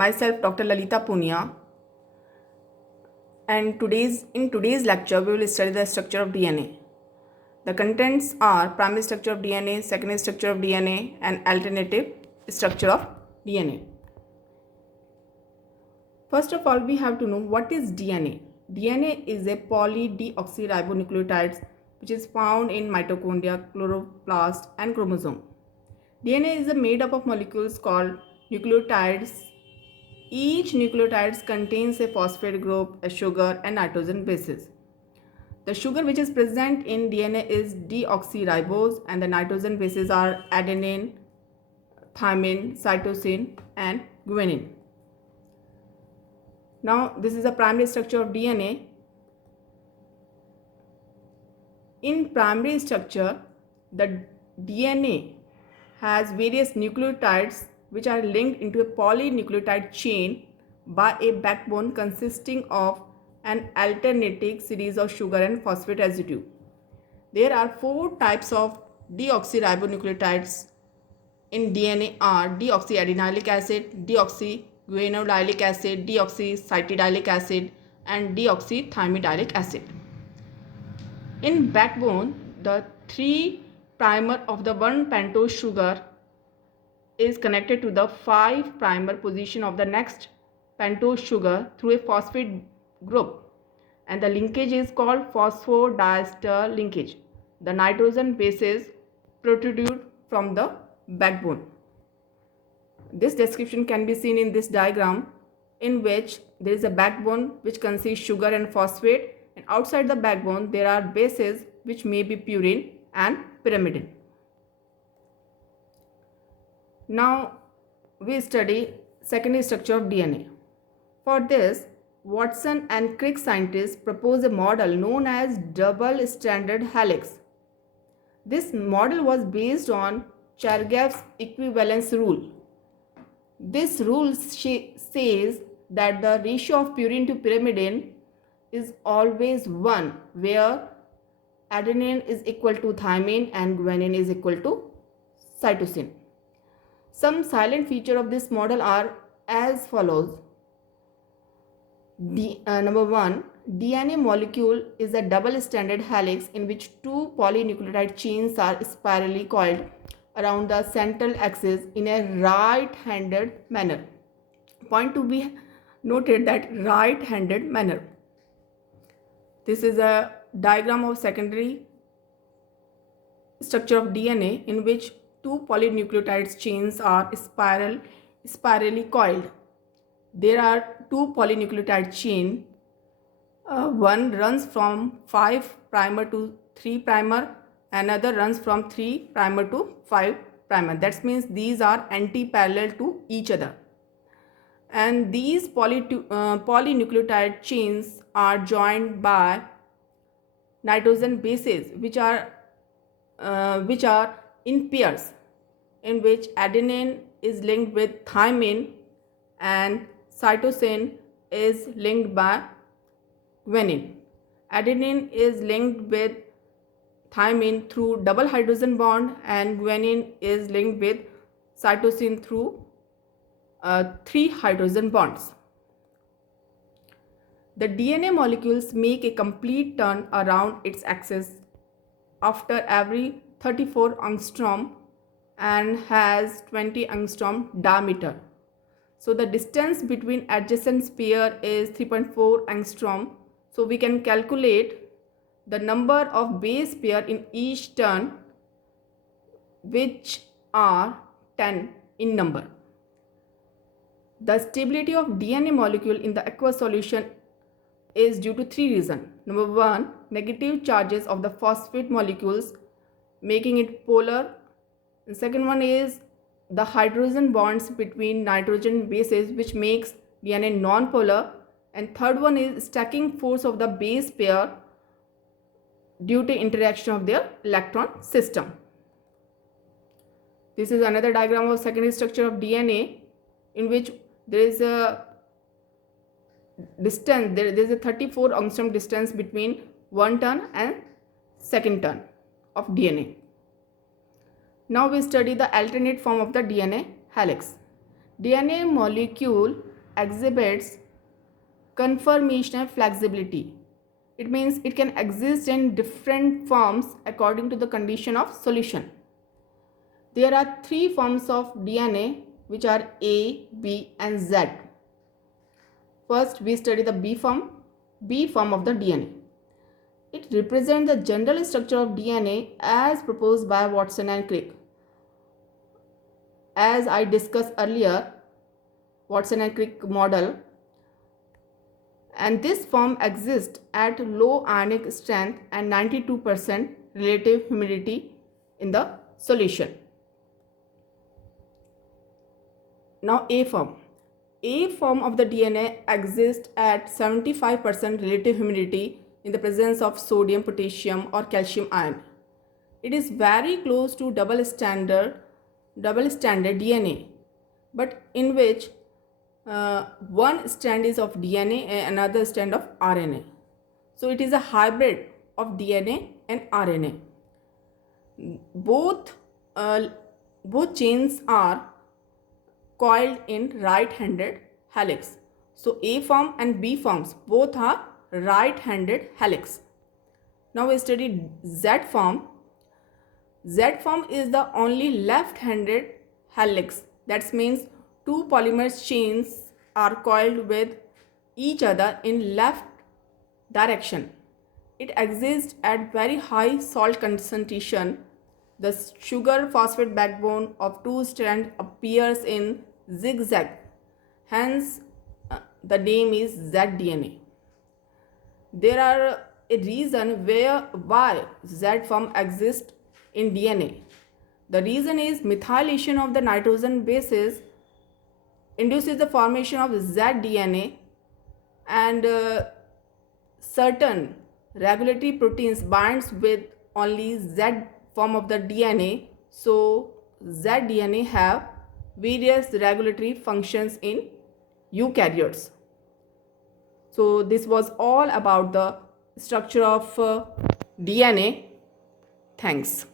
myself Dr. Lalita Punia, and in today's lecture we will study the structure of DNA. The contents are primary structure of DNA, secondary structure of DNA, and alternative structure of DNA. First of all, we have to know what is DNA. DNA is a polydeoxyribonucleotides which is found in mitochondria, chloroplast, and chromosome. DNA is made up of molecules called nucleotides. Each nucleotide contains a phosphate group, a sugar, and nitrogen bases. The sugar which is present in DNA is deoxyribose, and the nitrogen bases are adenine, thymine, cytosine, and guanine. Now, this is the primary structure of DNA. In primary structure, the DNA has various nucleotides which are linked into a polynucleotide chain by a backbone consisting of an alternating series of sugar and phosphate residue. There are 4 types of deoxyribonucleotides in DNA are deoxyadenylic acid, deoxyguanidinic acid, deoxycytidinic acid, and deoxythymidinic acid. In backbone, the 3' of the 1 pentose sugar is connected to the 5' position of the next pentose sugar through a phosphate group, and the linkage is called phosphodiester linkage. The nitrogen bases protrude from the backbone. This description can be seen in this diagram, in which there is a backbone which consists sugar and phosphate, and outside the backbone there are bases which may be purine and pyrimidine. Now we study secondary structure of DNA. For this, Watson and Crick scientists propose a model known as double-stranded helix. This model was based on Chargaff's equivalence rule. This rule says that the ratio of purine to pyrimidine is always 1, where adenine is equal to thymine and guanine is equal to cytosine. Some silent features of this model are as follows. Number 1, DNA molecule is a double-stranded helix in which 2 polynucleotide chains are spirally coiled around the central axis in a right-handed manner. Point to be noted, that right-handed manner. This is a diagram of secondary structure of DNA in which 2 polynucleotide chains are spirally coiled. There are 2 polynucleotide chain. One runs from 5' to 3', another runs from 3' to 5'. That means these are anti-parallel to each other. And these polynucleotide chains are joined by nitrogen bases which are in pairs, in which adenine is linked with thymine and cytosine is linked by guanine. Adenine is linked with thymine through double hydrogen bond, and guanine is linked with cytosine through 3 hydrogen bonds. The DNA molecules make a complete turn around its axis after every 34 angstrom and has 20 angstrom diameter. So the distance between adjacent pair is 3.4 angstrom. So we can calculate the number of base pair in each turn, which are 10 in number. The stability of DNA molecule in the aqueous solution is due to 3 reasons. Number 1, negative charges of the phosphate molecules making it polar. The second one is the hydrogen bonds between nitrogen bases which makes DNA non-polar, and third one is stacking force of the base pair due to interaction of their electron system. This is another diagram of secondary structure of DNA in which there is a distance, there is a 34 angstrom distance between one turn and second turn of DNA. Now we study the alternate form of the DNA helix. DNA molecule exhibits conformational flexibility. It means it can exist in different forms according to the condition of solution. There are three forms of DNA which are A, B and Z. First, we study the B form of the DNA. It represents the general structure of DNA as proposed by Watson and Crick. As I discussed earlier, Watson and Crick model, and this form exists at low ionic strength and 92% relative humidity in the solution. Now A form. A form of the DNA exists at 75% relative humidity in the presence of sodium, potassium or calcium ion. It is very close to double standard DNA, but in which one strand is of DNA and another strand of RNA. So it is a hybrid of DNA and RNA. Both chains are coiled in right-handed helix. So A form and B forms both are right-handed helix. Now we study Z form. Z form is the only left-handed helix. That means two polymer chains are coiled with each other in left direction. It exists at very high salt concentration. The sugar phosphate backbone of two strands appears in zigzag. Hence, the name is zDNA. There are a reason why Z form exists in DNA. The reason is methylation of the nitrogen bases induces the formation of zDNA, and certain regulatory proteins binds with only Z form of the DNA. So zDNA have various regulatory functions in eukaryotes. So this was all about the structure of DNA. Thanks.